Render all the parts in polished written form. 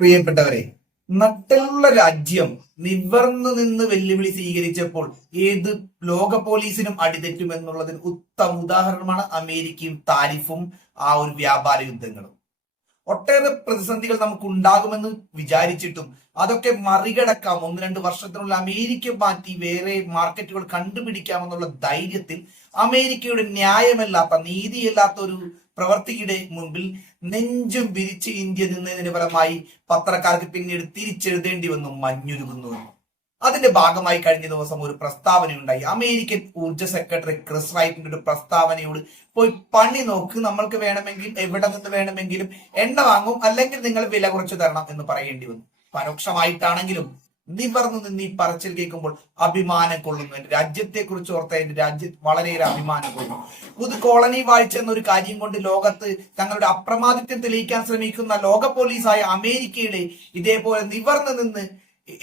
പ്രിയപ്പെട്ടവരെ, നട്ടുള്ള രാജ്യം നിവർന്നു നിന്ന് വെല്ലുവിളി സ്വീകരിച്ചപ്പോൾ ഏത് ലോക പോലീസിനും അടിതെറ്റുമെന്നുള്ളതിന് ഉത്തമ ഉദാഹരണമാണ് അമേരിക്കയും താരിഫും ആ ഒരു വ്യാപാര യുദ്ധങ്ങളും. ഒട്ടേറെ പ്രതിസന്ധികൾ നമുക്ക് ഉണ്ടാകുമെന്ന് വിചാരിച്ചിട്ടും അതൊക്കെ മറികടക്കാം, 1-2 വർഷത്തിനുള്ള അമേരിക്ക മാറ്റി വേറെ മാർക്കറ്റുകൾ കണ്ടുപിടിക്കാമെന്നുള്ള ധൈര്യത്തിൽ അമേരിക്കയുടെ ന്യായമല്ലാത്ത നീതിയല്ലാത്ത ഒരു പ്രവർത്തിയുടെ മുൻപിൽ നെഞ്ചും വിരിച്ച് ഇന്ത്യ നിന്നതിന് ഫലമായി പത്രക്കാർക്ക് പിന്നീട് തിരിച്ചെഴുതേണ്ടി വന്നു മഞ്ഞുരുകുന്നു. അതിന്റെ ഭാഗമായി കഴിഞ്ഞ ദിവസം ഒരു പ്രസ്താവനയുണ്ടായി. അമേരിക്കൻ ഊർജ്ജ സെക്രട്ടറി ക്രിസ് റൈറ്റിന്റെ ഒരു പ്രസ്താവനയോട് പോയി പണി നോക്ക്, നമ്മൾക്ക് വേണമെങ്കിൽ എവിടെ നിന്ന് വേണമെങ്കിലും എണ്ണ വാങ്ങും, അല്ലെങ്കിൽ നിങ്ങൾ വില കുറച്ച് തരണം എന്ന് പറയേണ്ടി വന്നു. പരോക്ഷമായിട്ടാണെങ്കിലും നിവർന്നു നിന്ന് ഈ പറച്ചിൽ കേൾക്കുമ്പോൾ അഭിമാനം കൊള്ളുന്നു. എന്റെ രാജ്യത്തെ കുറിച്ച് ഓർത്ത എന്റെ രാജ്യം വളരെയേറെ അഭിമാനം കൊള്ളുന്നു. പുതു കോളനി വാഴ്ച എന്നൊരു കാര്യം കൊണ്ട് ലോകത്ത് തങ്ങളുടെ അപ്രമാദിത്യം തെളിയിക്കാൻ ശ്രമിക്കുന്ന ലോക പോലീസായ അമേരിക്കയുടെ ഇതേപോലെ നിവർന്നു നിന്ന്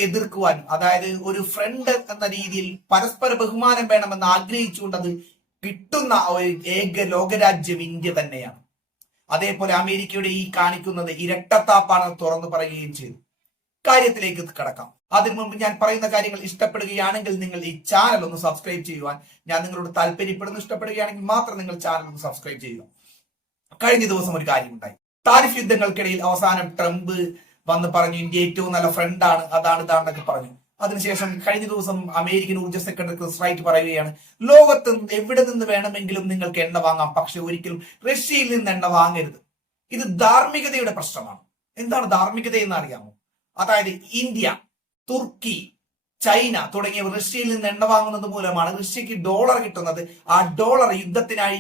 എതിർക്കുവാൻ, അതായത് ഒരു ഫ്രണ്ട് എന്ന രീതിയിൽ പരസ്പര ബഹുമാനം വേണമെന്ന് ആഗ്രഹിച്ചുകൊണ്ട് അത് കിട്ടുന്ന ഒരു ഏക ലോകരാജ്യം ഇന്ത്യ തന്നെയാണ്. അതേപോലെ അമേരിക്കയുടെ ഈ കാണിക്കുന്നത് ഇരട്ടത്താപ്പാണെന്ന് തുറന്നു പറയുകയും ചെയ്തു. കാര്യത്തിലേക്ക് കടക്കാം. അതിനു മുമ്പ് ഞാൻ പറയുന്ന കാര്യങ്ങൾ ഇഷ്ടപ്പെടുകയാണെങ്കിൽ നിങ്ങൾ ഈ ചാനൽ ഒന്ന് സബ്സ്ക്രൈബ് ചെയ്യുവാൻ ഞാൻ നിങ്ങളോട് താല്പര്യപ്പെടുന്നു. ഇഷ്ടപ്പെടുകയാണെങ്കിൽ മാത്രം നിങ്ങൾ ചാനൽ ഒന്ന് സബ്സ്ക്രൈബ് ചെയ്യുക. കഴിഞ്ഞ ദിവസം ഒരു കാര്യമുണ്ടായി. താരിഫ് യുദ്ധങ്ങൾക്കിടയിൽ അവസാനം ട്രംപ് വന്ന് പറഞ്ഞു ഇന്ത്യ ഏറ്റവും നല്ല ഫ്രണ്ടാണ്, അതാണ് ഇതാണെന്നൊക്കെ പറഞ്ഞു. അതിനുശേഷം കഴിഞ്ഞ ദിവസം അമേരിക്കൻ ഊർജ്ജ സെക്രട്ടറി ക്രിസ് റൈറ്റ് പറയുകയാണ്, ലോകത്ത് എവിടെ നിന്ന് വേണമെങ്കിലും നിങ്ങൾക്ക് എണ്ണ വാങ്ങാം, പക്ഷെ ഒരിക്കലും റഷ്യയിൽ നിന്ന് എണ്ണ വാങ്ങരുത്. ഇത് ധാർമ്മികതയുടെ പ്രശ്നമാണ്. എന്താണ് ധാർമ്മികത എന്ന് അറിയാമോ? അതായത് ഇന്ത്യ, തുർക്കി, ചൈന തുടങ്ങിയവർ റഷ്യയിൽ നിന്ന് എണ്ണ വാങ്ങുന്നത് മൂലമാണ് റഷ്യക്ക് ഡോളർ കിട്ടുന്നത്. ആ ഡോളർ യുദ്ധത്തിനായി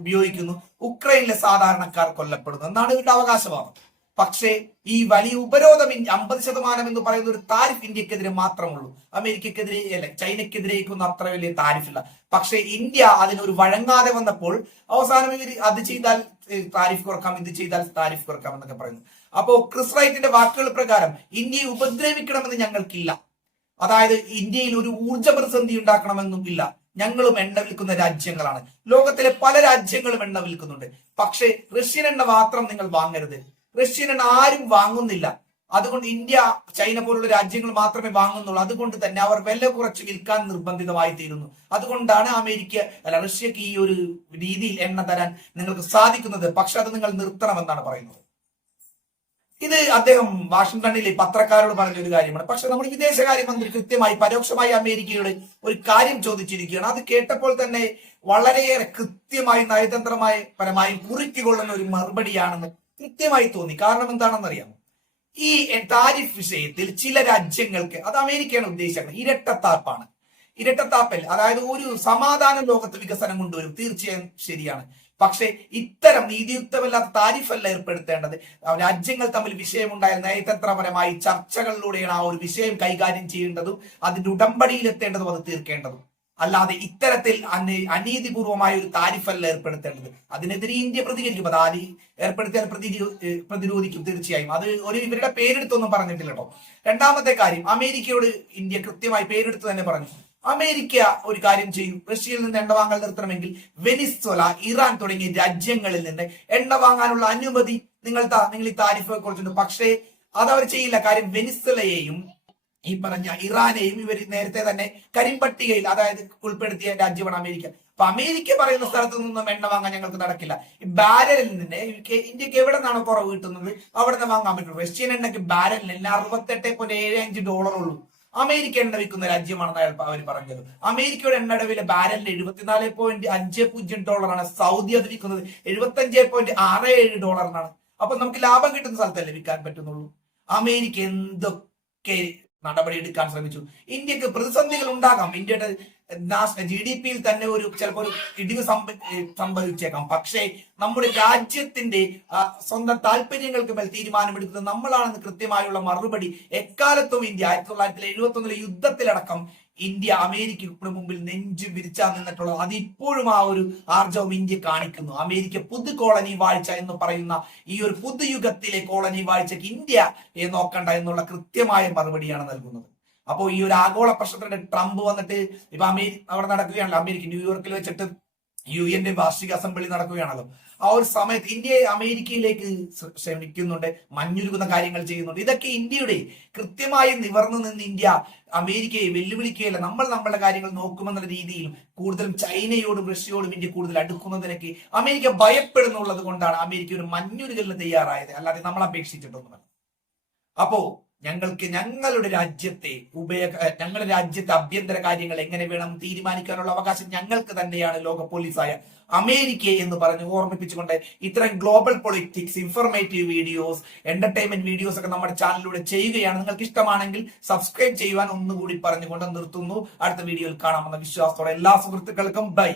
ഉപയോഗിക്കുന്നു. ഉക്രൈനിലെ സാധാരണക്കാർ കൊല്ലപ്പെടുന്നു എന്നാണ് ഇവരുടെ അവകാശവാദം. പക്ഷേ ഈ വലിയ ഉപരോധം 50% എന്ന് പറയുന്ന ഒരു താരിഫ് ഇന്ത്യക്കെതിരെ മാത്രമുള്ളൂ. അമേരിക്കക്കെതിരെ അല്ലെ ചൈനക്കെതിരേക്കൊന്നും അത്ര വലിയ താരിഫില്ല. പക്ഷേ ഇന്ത്യ അതിനൊരു വഴങ്ങാതെ വന്നപ്പോൾ അവസാനം ഇവർ അത് ചെയ്താൽ താരിഫ് കുറക്കാം, ഇത് ചെയ്താൽ താരിഫ് കുറക്കാം എന്നൊക്കെ പറയുന്നു. അപ്പോ ക്രിസ് റൈറ്റിന്റെ വാക്കുകൾ പ്രകാരം ഇന്ത്യയെ ഉപദ്രവിക്കണമെന്ന് ഞങ്ങൾക്കില്ല. അതായത് ഇന്ത്യയിൽ ഒരു ഊർജ്ജ പ്രതിസന്ധി ഉണ്ടാക്കണമെന്നും ഇല്ല. ഞങ്ങളും എണ്ണ വിൽക്കുന്ന രാജ്യങ്ങളാണ്. ലോകത്തിലെ പല രാജ്യങ്ങളും എണ്ണ വിൽക്കുന്നുണ്ട്. പക്ഷേ റഷ്യൻ എണ്ണ മാത്രം നിങ്ങൾ വാങ്ങരുത്. റഷ്യൻ എണ്ണ ആരും വാങ്ങുന്നില്ല. അതുകൊണ്ട് ഇന്ത്യ, ചൈന പോലുള്ള രാജ്യങ്ങൾ മാത്രമേ വാങ്ങുന്നുള്ളൂ. അതുകൊണ്ട് തന്നെ അവർ വില കുറച്ച് വിൽക്കാൻ നിർബന്ധിതമായി തീരുന്നു. അതുകൊണ്ടാണ് റഷ്യക്ക് ഈ ഒരു രീതിയിൽ എണ്ണ തരാൻ നിങ്ങൾക്ക് സാധിക്കുന്നത്. പക്ഷെ അത് നിങ്ങൾ നിർത്തണമെന്നാണ് പറയുന്നത്. ഇത് അദ്ദേഹം വാഷിംഗ്ടണിലെ പത്രക്കാരോട് പറഞ്ഞ ഒരു കാര്യമാണ്. പക്ഷെ നമ്മുടെ വിദേശകാര്യമന്ത്രി കൃത്യമായി പരോക്ഷമായി അമേരിക്കയുടെ ഒരു കാര്യം ചോദിച്ചിരിക്കുകയാണ്. അത് കേട്ടപ്പോൾ തന്നെ വളരെയേറെ കൃത്യമായി നയതന്ത്രപരമായി കുറിക്കൊള്ളുന്ന ഒരു മറുപടിയാണെന്ന് കൃത്യമായി തോന്നി. കാരണം എന്താണെന്നറിയാമോ? ഈ താരിഫ് വിഷയത്തിൽ ചില രാജ്യങ്ങൾക്ക്, അത് അമേരിക്കയാണ് ഉദ്ദേശിക്കുന്നത്, ഇരട്ടത്താപ്പാണ്. ഇരട്ടത്താപ്പൽ അതായത് ഒരു സമാധാന ലോകത്ത് വികസനം കൊണ്ടുവരും, തീർച്ചയായും ശരിയാണ്. പക്ഷെ ഇത്തരം നീതിയുക്തമല്ലാത്ത താരിഫല്ല ഏർപ്പെടുത്തേണ്ടത്. രാജ്യങ്ങൾ തമ്മിൽ വിഷയമുണ്ടായ നയതന്ത്രപരമായി ചർച്ചകളിലൂടെയാണ് ആ ഒരു വിഷയം കൈകാര്യം ചെയ്യേണ്ടതും അതിന്റെ ഉടമ്പടിയിലെത്തേണ്ടതും അത് തീർക്കേണ്ടതും. അല്ലാതെ ഇത്തരത്തിൽ അനീതിപൂർവമായ ഒരു താരിഫല്ല ഏർപ്പെടുത്തേണ്ടത്. അതിനെതിരെ ഇന്ത്യ പ്രതികരിക്കും. അത് ഏർപ്പെടുത്തിയാൽ പ്രതിരോധിക്കും തീർച്ചയായും. അത് ഇവരുടെ പേരെടുത്തൊന്നും പറഞ്ഞിട്ടില്ല കേട്ടോ. രണ്ടാമത്തെ കാര്യം, അമേരിക്കയോട് ഇന്ത്യ കൃത്യമായി പേരെടുത്ത് തന്നെ പറഞ്ഞു, അമേരിക്ക ഒരു കാര്യം ചെയ്യും, റഷ്യയിൽ നിന്ന് എണ്ണ വാങ്ങൽ നിർത്തണമെങ്കിൽ വെനിസ്വല, ഇറാൻ തുടങ്ങിയ രാജ്യങ്ങളിൽ നിന്ന് എണ്ണ വാങ്ങാനുള്ള അനുമതി നിങ്ങൾ ഈ താരിഫ് കുറിച്ചുണ്ട്. പക്ഷേ അതവർ ചെയ്യില്ല. കാര്യം വെനിസ്വലയെയും ഈ പറഞ്ഞ ഇറാനെയും ഇവർ നേരത്തെ തന്നെ കരിമ്പട്ടികയിൽ, അതായത് ഉൾപ്പെടുത്തിയ രാജ്യമാണ് അമേരിക്ക. അപ്പൊ അമേരിക്ക പറയുന്ന സ്ഥലത്ത് നിന്നും എണ്ണ വാങ്ങാൻ ഞങ്ങൾക്ക് നടക്കില്ല. ഈ ബാരലിൽ നിന്ന് ഇന്ത്യക്ക് എവിടെ നിന്നാണ് കുറവ് കിട്ടുന്നത് അവിടെ നിന്ന് വാങ്ങാൻ പറ്റും. റഷ്യൻ എണ്ണയ്ക്ക് ബാരലിന് $68.75 ഉള്ളൂ. അമേരിക്ക എണ്ണ വിൽക്കുന്ന രാജ്യമാണെന്ന് അവർ പറഞ്ഞത്. അമേരിക്കയുടെ എണ്ണയുടെ വില ബാരലിന് $74.50 സൗദി അത് വിൽക്കുന്നത് $75.67 അപ്പൊ നമുക്ക് ലാഭം കിട്ടുന്ന സ്ഥലത്തല്ലേ വിൽക്കാൻ പറ്റുന്നുള്ളൂ. അമേരിക്ക എന്തൊക്കെ നടപടി എടുക്കാൻ ശ്രമിച്ചു. ഇന്ത്യക്ക് പ്രതിസന്ധികൾ ഉണ്ടാകാം. ഇന്ത്യയുടെ GDP-യിൽ തന്നെ ചിലപ്പോൾ ഒരു ഇടിവ് സംഭവിച്ചേക്കാം. പക്ഷേ നമ്മുടെ രാജ്യത്തിന്റെ സ്വന്തം താല്പര്യങ്ങൾക്ക് മേൽ തീരുമാനമെടുക്കുന്നത് നമ്മളാണെന്ന് കൃത്യമായുള്ള മറുപടി എക്കാലത്തും ഇന്ത്യ 1971 യുദ്ധത്തിലടക്കം ഇന്ത്യ അമേരിക്കയുടെ മുമ്പിൽ നെഞ്ചു വിരിച്ചാൽ നിന്നിട്ടുള്ളത്. അതിപ്പോഴും ആ ഒരു ആർജവം ഇന്ത്യ കാണിക്കുന്നു. അമേരിക്ക പുതു കോളനി വാഴ്ച എന്ന് പറയുന്ന ഈ ഒരു പുതുയുഗത്തിലെ കോളനി വാഴ്ചക്ക് ഇന്ത്യ നോക്കണ്ട എന്നുള്ള കൃത്യമായ മറുപടിയാണ് നൽകുന്നത്. അപ്പോ ഈ ഒരു ആഗോള പ്രശ്നത്തിന്റെ ട്രംപ് വന്നിട്ട് ഇപ്പൊ അവിടെ നടക്കുകയാണല്ലോ, അമേരിക്ക ന്യൂയോർക്കിൽ വെച്ചിട്ട് UN വാർഷിക അസംബ്ലി നടക്കുകയാണല്ലോ. ആ ഒരു സമയത്ത് ഇന്ത്യയെ അമേരിക്കയിലേക്ക് ശ്രമിക്കുന്നുണ്ട്, മഞ്ഞുരുകുന്ന കാര്യങ്ങൾ ചെയ്യുന്നുണ്ട്. ഇതൊക്കെ ഇന്ത്യയുടെ കൃത്യമായി നിവർന്നു നിന്ന് ഇന്ത്യ അമേരിക്കയെ വെല്ലുവിളിക്കുകയല്ല, നമ്മൾ നമ്മളുടെ കാര്യങ്ങൾ നോക്കുമെന്നുള്ള രീതിയിലും കൂടുതലും ചൈനയോടും റഷ്യയോടും ഇന്ത്യ കൂടുതൽ അടുക്കുന്നതിനൊക്കെ അമേരിക്ക ഭയപ്പെടുന്നുള്ളത് കൊണ്ടാണ് അമേരിക്ക ഒരു മഞ്ഞുരുകലിന് തയ്യാറായത്, അല്ലാതെ നമ്മൾ അപേക്ഷിച്ചിട്ടൊന്നുമല്ല. അപ്പോ ഞങ്ങൾക്ക് ഞങ്ങളുടെ രാജ്യത്തെ ഞങ്ങളുടെ രാജ്യത്തെ ആഭ്യന്തര കാര്യങ്ങൾ എങ്ങനെ വേണം തീരുമാനിക്കാനുള്ള അവകാശം ഞങ്ങൾക്ക് തന്നെയാണ് ലോക പോലീസായ അമേരിക്ക എന്ന് പറഞ്ഞ് ഓർമ്മിപ്പിച്ചുകൊണ്ട് ഇത്തരം global politics, informative videos, entertainment videos ഒക്കെ നമ്മുടെ ചാനലിലൂടെ ചെയ്യുകയാണ്. നിങ്ങൾക്ക് ഇഷ്ടമാണെങ്കിൽ സബ്സ്ക്രൈബ് ചെയ്യുവാൻ ഒന്നുകൂടി പറഞ്ഞുകൊണ്ട് നിർത്തുന്നു. അടുത്ത വീഡിയോയിൽ കാണാമെന്ന വിശ്വാസത്തോടെ എല്ലാ സുഹൃത്തുക്കൾക്കും ബൈ.